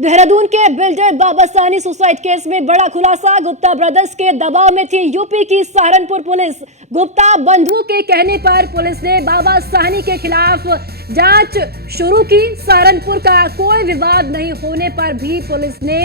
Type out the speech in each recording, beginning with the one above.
देहरादून के बिल्डर बाबा Sahni suicide case में बड़ा खुलासा। गुप्ता ब्रदर्स के दबाव में थी यूपी की सहारनपुर पुलिस। गुप्ता बंधुओं के कहने पर पुलिस ने बाबा साहनी के खिलाफ जांच शुरू की। सहारनपुर का कोई विवाद नहीं होने पर भी पुलिस ने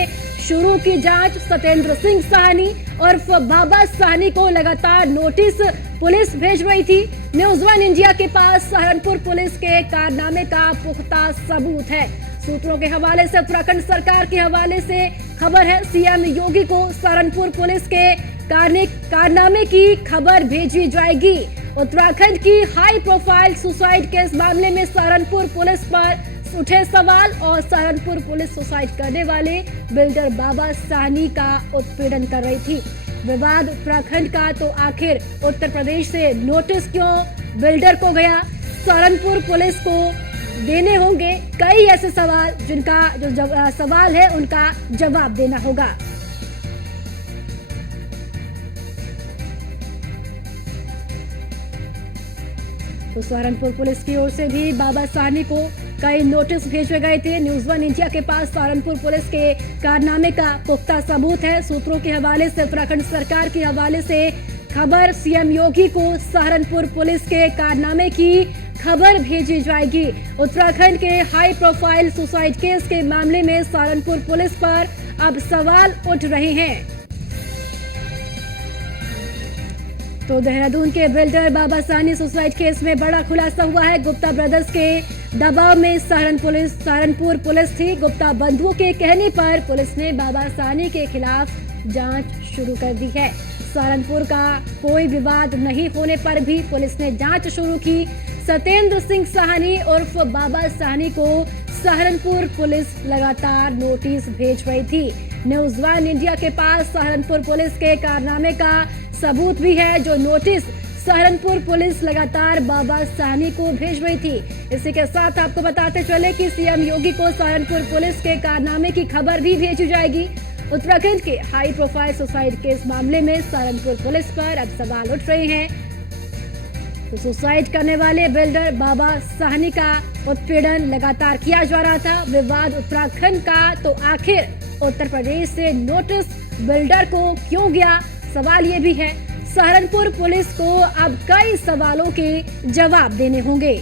शुरू की जांच। सत्येंद्र सिंह साहनी और बाबा साहनी को लगातार नोटिस पुलिस भेज रही थी। न्यूज़ वन इंडिया के पास सहारनपुर पुलिस के कारनामे का पुख्ता सबूत है। सूत्रों के हवाले से उत्तराखंड सरकार के हवाले से खबर है, सीएम योगी को सहारनपुर पुलिस के कारनामे की खबर भेजी जाएगी। उत्तराखंड की हाई प्रोफाइल सुसाइड केस मामले में सहारनपुर पुलिस पर उठे सवाल और सहारनपुर पुलिस सुसाइड करने वाले बिल्डर बाबा साहनी का उत्पीड़न कर रही थी। विवाद उत्तराखंड का, तो आखिर उत्तर प्रदेश से नोटिस क्यों बिल्डर को गया? सहारनपुर पुलिस को देने होंगे कई ऐसे सवाल जिनका सवाल है उनका जवाब देना होगा। तो सहारनपुर पुलिस की ओर से भी बाबा साहनी को कई नोटिस भेजे गए थे। न्यूज़ वन इंडिया के पास सहारनपुर पुलिस के कारनामे का पुख्ता सबूत है। सूत्रों के हवाले से, उत्तराखंड सरकार के हवाले से खबर, सीएम योगी को सहारनपुर पुलिस के कारनामे की खबर भेजी जाएगी। उत्तराखंड के हाई प्रोफाइल सुसाइड केस के मामले में सहारनपुर पुलिस पर अब सवाल उठ रहे हैं। तो देहरादून के बिल्डर बाबा साहनी सुसाइड केस में बड़ा खुलासा हुआ है। गुप्ता ब्रदर्स के दबाव में सहारनपुर पुलिस थी। गुप्ता बंधुओं के कहने पर पुलिस ने बाबा साहनी के खिलाफ जांच शुरू कर दी है। सहारनपुर का कोई विवाद नहीं होने पर भी पुलिस ने जांच शुरू की। सत्येंद्र सिंह साहनी उर्फ बाबा साहनी को सहारनपुर पुलिस लगातार नोटिस भेज रही थी। न्यूज़ वन इंडिया के पास सहारनपुर पुलिस के कारनामे का सबूत भी है। जो नोटिस सहारनपुर पुलिस लगातार बाबा साहनी को भेज रही थी। इसी के साथ आपको बताते चले कि सीएम योगी को सहारनपुर पुलिस के कारनामे की खबर भी भेजी जाएगी। उत्तराखंड के हाई प्रोफाइल सुसाइड केस मामले में सहारनपुर पुलिस पर अब सवाल उठ रहे हैं। तो सुसाइड करने वाले बिल्डर बाबा साहनी का उत्पीड़न लगातार किया जा रहा था। विवाद उत्तराखंड का, तो आखिर उत्तर प्रदेश से नोटिस बिल्डर को क्यों गया? सवाल ये भी है। सहारनपुर पुलिस को अब कई सवालों के जवाब देने होंगे।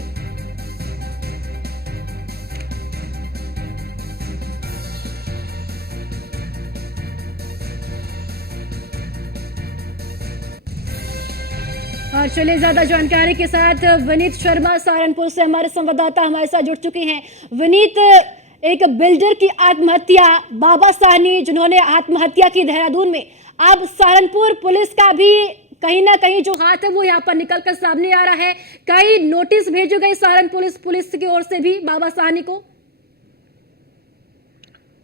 और चलिए ज्यादा जानकारी के साथ विनीत शर्मा सहारनपुर से हमारे संवाददाता हमारे साथ जुड़ चुके हैं। विनीत, एक बिल्डर की आत्महत्या, बाबा साहनी जिन्होंने आत्महत्या की देहरादून में, अब सहारनपुर पुलिस का भी कहीं ना कहीं जो हाथ है वो यहाँ पर निकल कर सामने आ रहा है। कई नोटिस भेजे गए सहारनपुर पुलिस की ओर से भी बाबा साहनी को।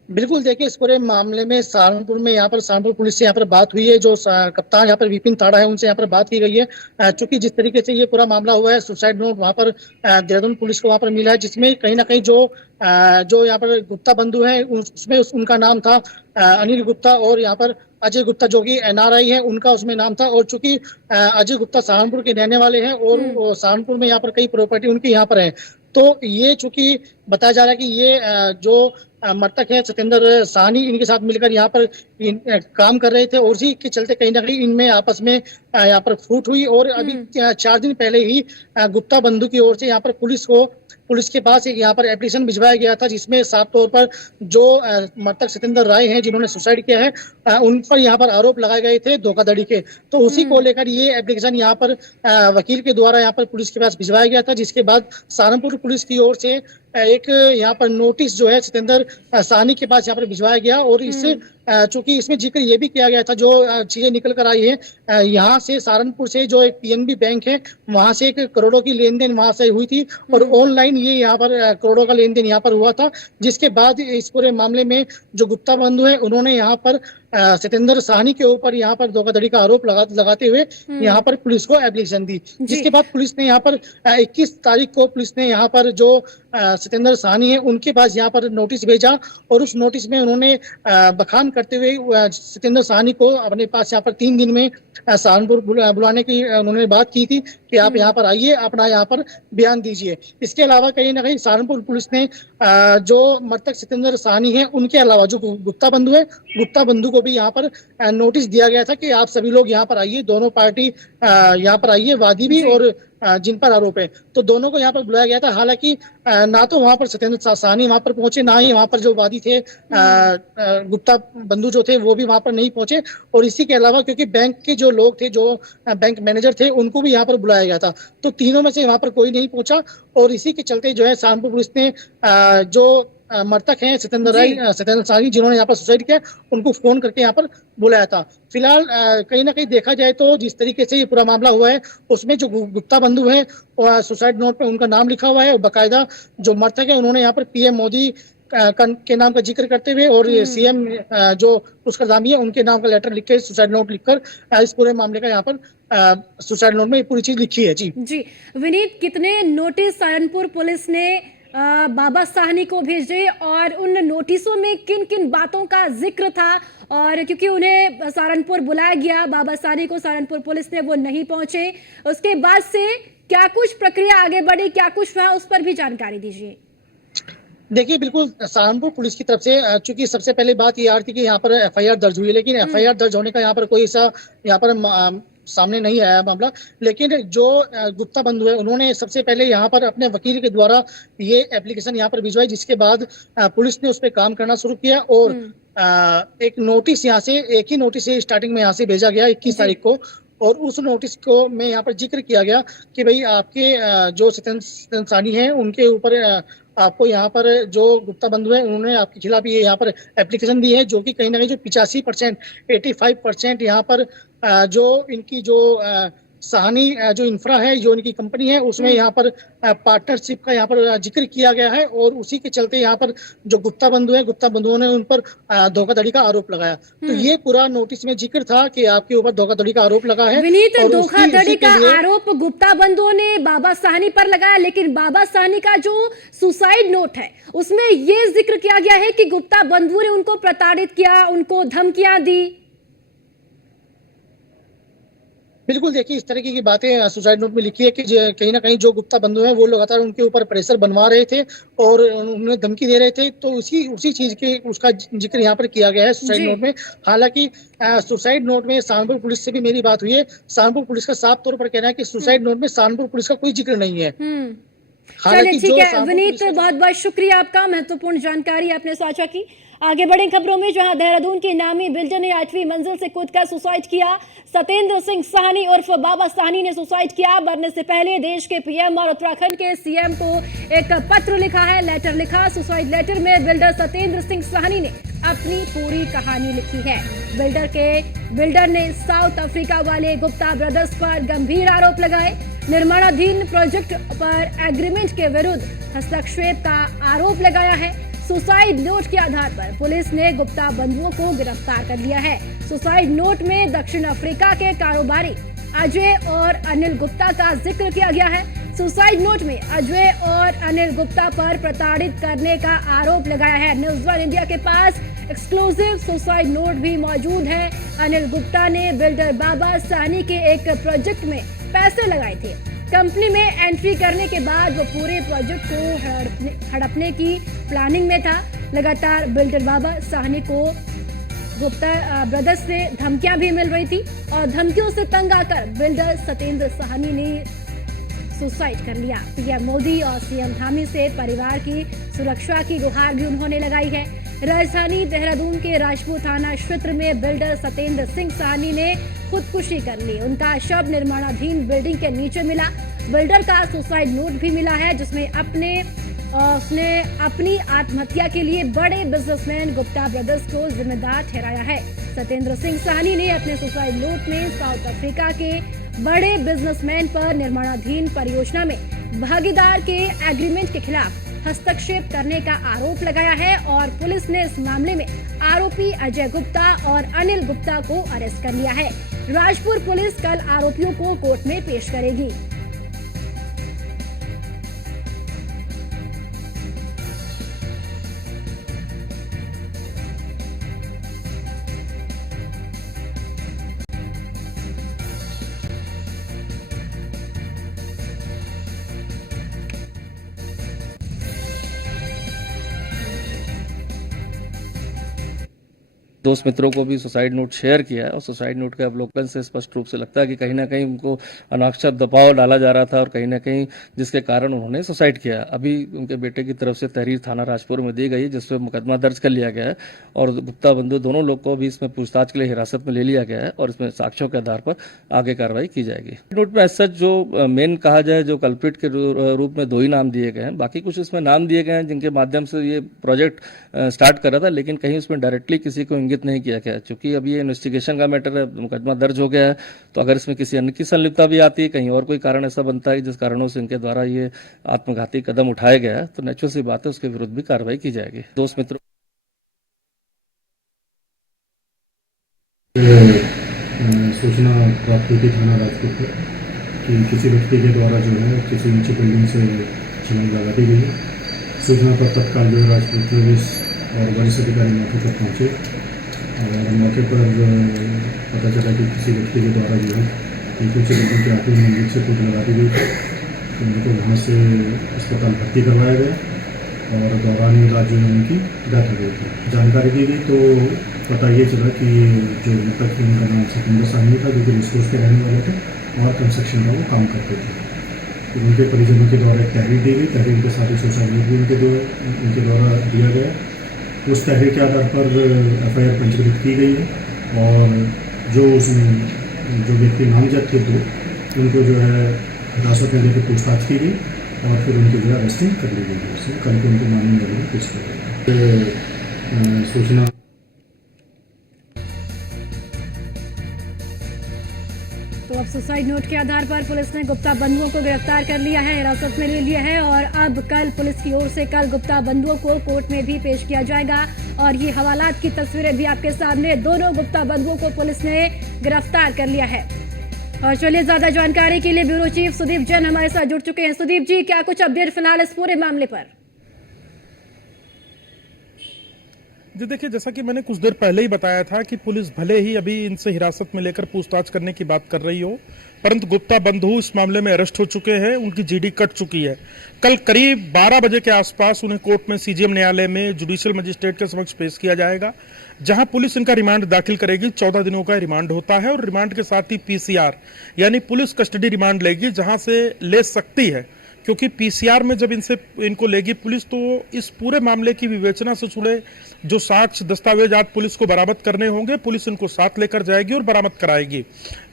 बिल्कुल, देखिए इस पूरे मामले में सहारनपुर में यहाँ पर सहारनपुर पुलिस से यहाँ पर बात हुई है। जो कप्तान यहाँ पर विपिन ताड़ा है उनसे यहाँ पर बात की गई है। चूंकि जिस तरीके से ये पूरा मामला हुआ है, सुसाइड नोट वहाँ पर देहरादून पुलिस को वहाँ पर मिला है, जिसमें कहीं ना कहीं जो यहाँ पर गुप्ता बंधु है उसमें उनका नाम था अनिल गुप्ता, और यहाँ पर अजय गुप्ता जो कि एनआरआई है उनका उसमें नाम था। और चूंकि अजय गुप्ता सहारनपुर के रहने वाले हैं और सहारनपुर में यहाँ पर कई प्रॉपर्टी उनकी यहाँ पर है, तो ये चूंकि बताया जा रहा है कि ये जो मृतक है सत्येंद्र साहनी, इनके साथ मिलकर यहाँ पर काम कर रहे थे और उसी के चलते कहीं ना कहीं इनमें आपस में यहाँ पर फूट हुई। और अभी 4 दिन पहले ही गुप्ता बंधु की ओर से यहाँ पर पुलिस के पास एक यहाँ पर एप्लीकेशन भिजवाया गया था, जिसमें साफ तौर पर जो मृतक सत्येंद्र राय हैं जिन्होंने सुसाइड किया है उन पर यहाँ पर आरोप लगाए गए थे धोखाधड़ी के। तो उसी को लेकर ये एप्लीकेशन यहाँ पर वकील के द्वारा यहाँ पर पुलिस के पास भिजवाया गया था, जिसके बाद सहारनपुर पुलिस की ओर से एक यहाँ पर नोटिस जो है सत्येंद्र साहनी के पास यहाँ पर भिजवाया गया। और इससे चूंकि इसमें जिक्र ये भी किया गया था, जो चीजें निकल कर आई है यहाँ से सहारनपुर से जो एक पीएनबी बैंक है वहां से 1 करोड़ों की लेन देन वहां से हुई थी और ऑनलाइन ये यहाँ पर करोड़ों का लेन देन यहाँ पर हुआ था। जिसके बाद इस पूरे मामले में जो गुप्ता बंधु है उन्होंने यहाँ पर सतेंद्र साहनी के ऊपर यहाँ पर धोखाधड़ी का आरोप लगाते हुए यहाँ पर पुलिस को एप्लीकेशन दी, जिसके बाद पुलिस ने यहाँ पर 21 तारीख को पुलिस ने यहाँ पर जो सतेंद्र साहनी है उनके पास यहाँ पर नोटिस भेजा और उस नोटिस में उन्होंने बखान करते हुए सतेंद्र साहनी को अपने पास यहाँ पर 3 दिन में सहारनपुर बुलाने की उन्होंने बात की थी कि आप यहाँ पर आइए, अपना यहाँ पर बयान दीजिए। इसके अलावा कहीं ना कहीं सहारनपुर पुलिस ने जो मृतक सतेंद्र साहनी है उनके अलावा जो गुप्ता बंधु है, गुप्ता बंधु को भी यहाँ पर नोटिस दिया गया था कि आप सभी लोग यहाँ पर आइए, दोनों पार्टी यहाँ पर आइए, वादी भी और जिन पर आरोप है, तो दोनों को यहाँ पर बुलाया गया था। हालांकि ना तो वहां पर सतेंद्र साहनी वहां पर पहुंचे, ना ही वहां पर जो वादी थे गुप्ता बंधु जो थे वो भी वहां पर नहीं पहुंचे। और इसी के अलावा क्योंकि बैंक के जो लोग थे, जो बैंक मैनेजर थे, उनको भी यहाँ पर बुलाया गया था, तो तीनों में से वहां पर कोई नहीं पहुंचा। और इसी के चलते जो है सहारनपुर पुलिस ने जो मृतक हैं सतेंद्र साहनी जिन्होंने यहाँ पर सुसाइड किया, उनको फोन करके यहाँ पर बुलाया था। फिलहाल कहीं ना कहीं देखा जाए तो जिस तरीके से ये पूरा मामला हुआ है उसमें जो गुप्ता बंधु है सुसाइड नोट पे उनका नाम लिखा हुआ है और बाकायदा जो मृतक है उन्होंने यहाँ पर पीएम मोदी के नाम का जिक्र करते हुए और सीएम जो उसका नामी है उनके नाम का लेटर लिख के सुसाइड नोट लिखकर इस पूरे मामले का यहाँ पर सुसाइड नोट में पूरी चीज लिखी है। जी विनीत, कितने नोटिस सहारनपुर पुलिस ने बाबा साहनी को भेजे और उन नोटिसों में किन किन बातों का जिक्र था? और क्योंकि उन्हें सहारनपुर बुलाया गया, बाबा साहनी को सहारनपुर पुलिस ने वो नहीं पहुंचे, उसके बाद से क्या कुछ प्रक्रिया आगे बढ़ी, क्या कुछ रहा, उस पर भी जानकारी दीजिए। देखिए, बिल्कुल सहारनपुर पुलिस की तरफ से चूंकि सबसे पहले बात ये आ रही थी कि यहाँ पर एफआईआर दर्ज हुई है, लेकिन एफआईआर दर्ज होने का यहाँ पर कोई ऐसा यहाँ पर सामने नहीं आया मामला। लेकिन जो गुप्ता बंधु है उन्होंने सबसे पहले यहाँ पर अपने वकील के द्वारा ये एप्लीकेशन यहाँ पर भिजवाई, जिसके बाद पुलिस ने उस पर काम करना शुरू किया और एक नोटिस यहाँ से, एक ही नोटिस स्टार्टिंग में यहाँ से भेजा गया 21 तारीख को। और उस नोटिस को में यहाँ पर जिक्र किया गया कि भाई आपके जो सतेंद्र साहनी है उनके ऊपर आपको यहाँ पर जो गुप्ता बंधु है उन्होंने आपके खिलाफ ये यहाँ पर एप्लीकेशन दी है, जो कि कहीं ना कहीं जो 85% 85% यहाँ पर जो इनकी जो साहनी जो इंफ्रा है, जो इनकी कंपनी है, उसमें यहाँ पर पार्टनरशिप का यहाँ पर जिक्र किया गया है। और उसी के चलते यहाँ पर जो गुप्ता बंधु है, गुप्ता बंधुओं ने उन पर धोखाधड़ी का आरोप लगाया। तो ये पूरा नोटिस में जिक्र था कि आपके ऊपर धोखाधड़ी का आरोप लगा है। विनीत, धोखाधड़ी का आरोप गुप्ता बंधुओं ने बाबा साहनी पर लगाया, लेकिन बाबा साहनी का जो सुसाइड नोट है उसमें ये जिक्र किया गया है कि गुप्ता बंधुओं ने उनको प्रताड़ित किया, उनको धमकियां दी। बिल्कुल, देखिए इस तरीके की बातें सुसाइड नोट में लिखी है कि कहीं ना कहीं जो गुप्ता बंधु हैं वो लगातार उनके ऊपर प्रेशर बनवा रहे थे और उन्हें धमकी दे रहे थे। तो उसी चीज के उसका जिक्र यहाँ पर किया गया है सुसाइड नोट में। हालांकि सुसाइड नोट में सहारनपुर पुलिस से भी मेरी बात हुई है, सहारनपुर पुलिस का साफ तौर पर कहना है कि सुसाइड नोट में सहारनपुर पुलिस का कोई जिक्र नहीं है। चलिए ठीक है विनीत, बहुत बहुत शुक्रिया आपका, महत्वपूर्ण जानकारी आपने साझा की। आगे बढ़े खबरों में, जहां देहरादून के नामी बिल्डर ने 8वीं मंजिल से कूदकर सुसाइड किया। सतेंद्र सिंह साहनी उर्फ बाबा साहनी ने सुसाइड किया। मरने से पहले देश के पीएम और उत्तराखंड के सीएम को एक पत्र लिखा है, लेटर लिखा। सुसाइड लेटर में बिल्डर सतेंद्र सिंह साहनी ने अपनी पूरी कहानी लिखी है। बिल्डर ने साउथ अफ्रीका वाले गुप्ता ब्रदर्स पर गंभीर आरोप लगाए। निर्माणाधीन प्रोजेक्ट पर एग्रीमेंट के विरुद्ध हस्तक्षेप का आरोप लगाया है। सुसाइड नोट के आधार पर पुलिस ने गुप्ता बंधुओं को गिरफ्तार कर लिया है। सुसाइड नोट में दक्षिण अफ्रीका के कारोबारी अजय और अनिल गुप्ता का जिक्र किया गया है। सुसाइड नोट में अजय और अनिल गुप्ता पर प्रताड़ित करने का आरोप लगाया है। न्यूज़ वन इंडिया के पास एक्सक्लूसिव सुसाइड नोट भी मौजूद है। अनिल गुप्ता ने बिल्डर बाबा साहनी के एक प्रोजेक्ट में पैसे लगाए थे। कंपनी में एंट्री करने के बाद वो पूरे प्रोजेक्ट को हड़पने की प्लानिंग में था। लगातार बिल्डर बाबा साहनी को गुप्ता ब्रदर्स से धमकियां भी मिल रही थी और धमकियों से तंग आकर बिल्डर सतेंद्र साहनी ने सुसाइड कर लिया। पीएम मोदी और सीएम धामी से परिवार की सुरक्षा की गुहार भी उन्होंने लगाई है। राजधानी देहरादून के राजपूत थाना क्षेत्र में बिल्डर सतेंद्र सिंह साहनी ने खुदकुशी कर ली। उनका शव निर्माणाधीन बिल्डिंग के नीचे मिला। बिल्डर का सुसाइड नोट भी मिला है, जिसमें उसने अपनी आत्महत्या के लिए बड़े बिजनेसमैन गुप्ता ब्रदर्स को जिम्मेदार ठहराया है। सतेंद्र सिंह साहनी ने अपने सुसाइड नोट में साउथ अफ्रीका के बड़े बिजनेसमैन पर निर्माणाधीन परियोजना में भागीदार के एग्रीमेंट के खिलाफ हस्तक्षेप करने का आरोप लगाया है और पुलिस ने इस मामले में आरोपी अजय गुप्ता और अनिल गुप्ता को अरेस्ट कर लिया है। राजपुर पुलिस कल आरोपियों को कोर्ट में पेश करेगी। दोस्त मित्रों को भी सुसाइड नोट शेयर किया है और सुसाइड नोट के अवलोकन से स्पष्ट रूप से लगता है कि कहीं ना कहीं उनको अनावश्यक दबाव डाला जा रहा था और कहीं ना कहीं जिसके कारण उन्होंने सुसाइड किया। अभी उनके बेटे की तरफ से तहरीर थाना राजपुर में दी गई है जिसमें मुकदमा दर्ज कर लिया गया है और गुप्ता बंधु दोनों लोग को भी इसमें पूछताछ के लिए हिरासत में ले लिया गया है और इसमें साक्ष्यों के आधार पर आगे कार्रवाई की जाएगी। नोट में सच जो मेन कहा जाए जो कल्प्रिट के रूप में 2 ही नाम दिए गए हैं, बाकी कुछ इसमें नाम दिए गए हैं जिनके माध्यम से ये प्रोजेक्ट स्टार्ट कर रहा था, लेकिन कहीं उसमें डायरेक्टली किसी को इंगित नहीं किया गया। चूंकि अभी ये इन्वेस्टिगेशन का मैटर है, मुकदमा दर्ज हो गया है, तो अगर इसमें किसी अन्य की संलिप्तता भी आती है, कहीं और कोई कारण ऐसा बनता है जिस कारणों से इनके द्वारा ये आत्मघाती कदम उठाया गया है, तो नेचुरल सी बात है उसके विरुद्ध भी कार्रवाई की जाएगी। दोस्त मित्रों सूचना प्राप्त हुई थी थाना राजपुर पर कि किसी व्यक्ति के द्वारा जो है किसी ऊंची बिल्डिंग से छलांग लगा दी गई। सूचना पर तत्काल जो है राजपुर पुलिस और वरिष्ठ अधिकारी मौके पर पहुँचे और मौके पर पता चला कि किसी व्यक्ति के द्वारा जो है एक ऊंची बिल्डिंग के आखिरी मंजिल से कूद लगा दी गई थी। तो उनको वहाँ से अस्पताल भर्ती करवाया गया और दौरान इलाज जो है उनकी डेथ हो गई थी। जानकारी दी गई तो पता ये चला कि जो मृतक थे उनका नाम सिकंदर साहनी था, जो कि रिसोर्स के रहने वाले थे और कंस्ट्रक्शन का वो काम करते थे। तो उनके परिजनों के द्वारा एक तहरीर दी गई। तहरीर के साथ ही सोशल मीडिया उनके द्वारा दिया गया। उस तहरीर के आधार पर FIR पंजीकृत की गई है और जो उसमें जो व्यक्ति नामजद थे 2 उनको जो है हिरासत में लेकर पूछताछ की गई और फिर उनकी जो है अरेस्टिंग कर ली गई। उसमें कल को उनको मामले में पेश किया गया। सूचना तो अब सुसाइड नोट के आधार पर पुलिस ने गुप्ता बंधुओं को गिरफ्तार कर लिया है, हिरासत में ले लिया है और अब कल पुलिस की ओर से कल गुप्ता बंधुओं को कोर्ट में भी पेश किया जाएगा। और ये हवालात की तस्वीरें भी आपके सामने, दोनों गुप्ता बंधुओं को पुलिस ने गिरफ्तार कर लिया है। और चलिए ज्यादा जानकारी के लिए ब्यूरो चीफ सुदीप जैन हमारे साथ जुड़ चुके हैं। सुदीप जी, क्या कुछ अपडेट फिलहाल इस पूरे मामले पर? जी देखिए, जैसा कि मैंने कुछ देर पहले ही बताया था कि पुलिस भले ही अभी इनसे हिरासत में लेकर पूछताछ करने की बात कर रही हो, परंतु गुप्ता बंधु इस मामले में अरेस्ट हो चुके हैं। उनकी GD कट चुकी है। कल करीब 12 बजे के आसपास उन्हें कोर्ट में CGM न्यायालय में जुडिशियल मजिस्ट्रेट के समक्ष पेश किया जाएगा, जहां पुलिस इनका रिमांड दाखिल करेगी। 14 दिनों का रिमांड होता है और रिमांड के साथ ही PCR यानी पुलिस कस्टडी रिमांड लेगी, जहां से ले सकती है, क्योंकि PCR में जब इनको लेगी पुलिस तो इस पूरे मामले की विवेचना से जुड़े जो साक्ष्य दस्तावेज आज पुलिस को बरामद करने होंगे, पुलिस इनको साथ लेकर जाएगी और बरामद कराएगी।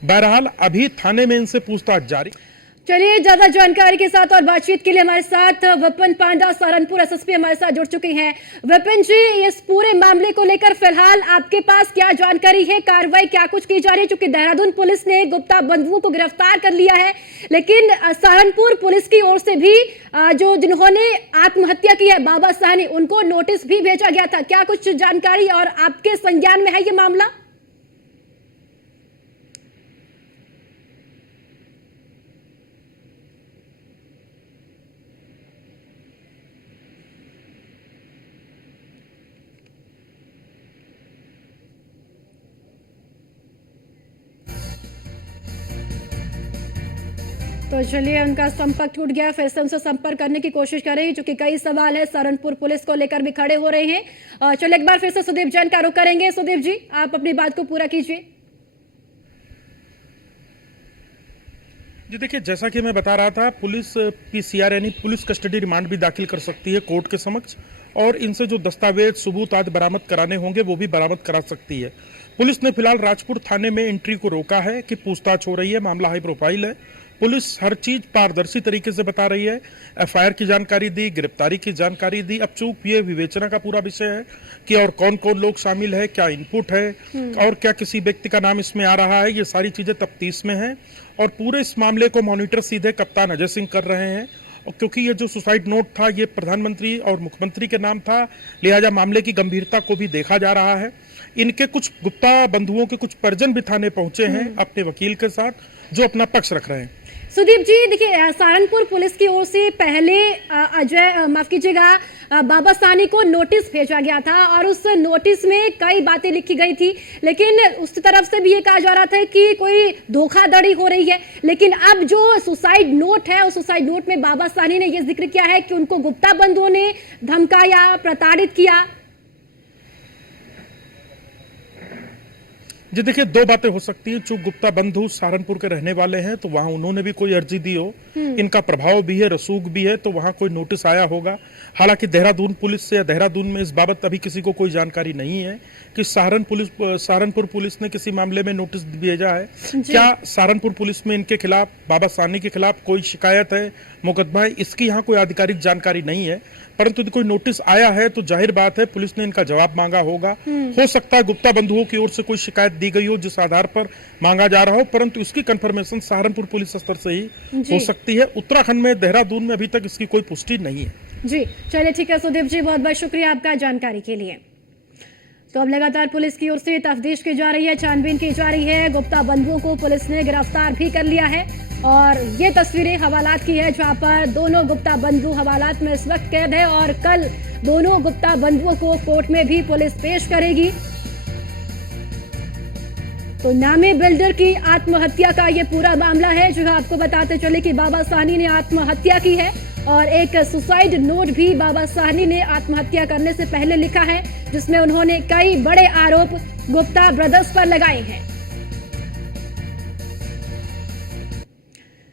बहरहाल अभी थाने में इनसे पूछताछ जारी। चलिए ज्यादा जानकारी के साथ और बातचीत के लिए हमारे साथ विपिन पांडा सहारनपुर SSP हमारे साथ जुड़ चुके हैं। विपिन जी, इस पूरे मामले को लेकर फिलहाल आपके पास क्या जानकारी है, कार्रवाई क्या कुछ की जा रही है? चूंकि देहरादून पुलिस ने गुप्ता बंधुओं को गिरफ्तार कर लिया है, लेकिन सहारनपुर पुलिस की ओर से भी जो जिन्होंने आत्महत्या की है बाबा साहनी, उनको नोटिस भी भेजा गया था। क्या कुछ जानकारी और आपके संज्ञान में है ये मामला? तो चलिए, उनका संपर्क टूट गया, फिर से उनसे संपर्क करने की कोशिश कर रही है, क्योंकि कई सवाल है सहारनपुर पुलिस को लेकर भी खड़े हो रहे हैं। चलिए एक बार फिर से सुदीप जैन का रुख करेंगे। सुदीप जी, आप अपनी बात को पूरा कीजिए। जी देखिए, जैसा कि मैं बता रहा था, पुलिस PCR यानी पुलिस कस्टडी रिमांड भी दाखिल कर सकती है कोर्ट के समक्ष और इनसे जो दस्तावेज सबूत आदि बरामद कराने होंगे वो भी बरामद करा सकती है। पुलिस ने फिलहाल राजपुर थाने में एंट्री को रोका है कि पूछताछ हो रही है। मामला हाई प्रोफाइल है। पुलिस हर चीज पारदर्शी तरीके से बता रही है। FIR की जानकारी दी, गिरफ्तारी की जानकारी दी। अब चूक ये विवेचना का पूरा विषय है कि और कौन कौन लोग शामिल है, क्या इनपुट है और क्या किसी व्यक्ति का नाम इसमें आ रहा है, ये सारी चीजें तफ्तीश में है। और पूरे इस मामले को मॉनिटर सीधे कप्तान अजय सिंह कर रहे हैं क्योंकि ये जो सुसाइड नोट था ये प्रधानमंत्री और मुख्यमंत्री के नाम था, लिहाजा मामले की गंभीरता को भी देखा जा रहा है। इनके कुछ गुप्ता बंधुओं के कुछ परिजन भी थाने पहुंचे हैं अपने वकील के साथ, जो अपना पक्ष रख रहे हैं। सुदीप जी, देखिए सहारनपुर पुलिस की ओर से पहले माफ कीजिएगा, बाबा सानी को नोटिस भेजा गया था और उस नोटिस में कई बातें लिखी गई थी, लेकिन उस तरफ से भी ये कहा जा रहा था कि कोई धोखाधड़ी हो रही है। लेकिन अब जो सुसाइड नोट है, उस सुसाइड नोट में बाबा सानी ने यह जिक्र किया है कि उनको गुप्ता बंधुओं ने धमकाया, प्रताड़ित किया। जी देखिए, दो बातें हो सकती हैं। जो गुप्ता बंधु सहारनपुर के रहने वाले हैं तो वहां उन्होंने भी कोई अर्जी दी हो, इनका प्रभाव भी है, रसूख भी है, तो वहां कोई नोटिस आया होगा। हालांकि देहरादून पुलिस से या देहरादून में इस बाबत अभी किसी को कोई जानकारी नहीं है कि सहारनपुर पुलिस ने किसी मामले में नोटिस भेजा है। क्या सहारनपुर पुलिस में इनके खिलाफ, बाबा सानी के खिलाफ कोई शिकायत है, मुकदमा है, इसकी यहाँ कोई आधिकारिक जानकारी नहीं है। परंतु यदि कोई नोटिस आया है तो जाहिर बात है पुलिस ने इनका जवाब मांगा होगा। हो सकता है गुप्ता बंधुओं की ओर से कोई शिकायत दी गई हो जिस आधार पर मांगा जा रहा हो, परंतु इसकी कंफर्मेशन सहारनपुर पुलिस स्तर से ही हो सकती है। उत्तराखंड में, देहरादून में अभी तक इसकी कोई पुष्टि नहीं है। जी चलिए, ठीक है सुदीप जी, बहुत बहुत शुक्रिया आपका जानकारी के लिए। तो अब लगातार पुलिस की ओर से तफ्तीश की जा रही है, छानबीन की जा रही है। गुप्ता बंधुओं को पुलिस ने गिरफ्तार भी कर लिया है और ये तस्वीरें हवालात की है, जहां पर दोनों गुप्ता बंधु हवालात में इस वक्त कैद है और कल दोनों गुप्ता बंधुओं को कोर्ट में भी पुलिस पेश करेगी। तो नामी बिल्डर की आत्महत्या का ये पूरा मामला है, जो आपको बताते चले कि बाबा सानी ने आत्महत्या की है और एक सुसाइड नोट भी बाबा सानी ने आत्महत्या करने से पहले लिखा है, जिसमें उन्होंने कई बड़े आरोप गुप्ता ब्रदर्स पर लगाए हैं।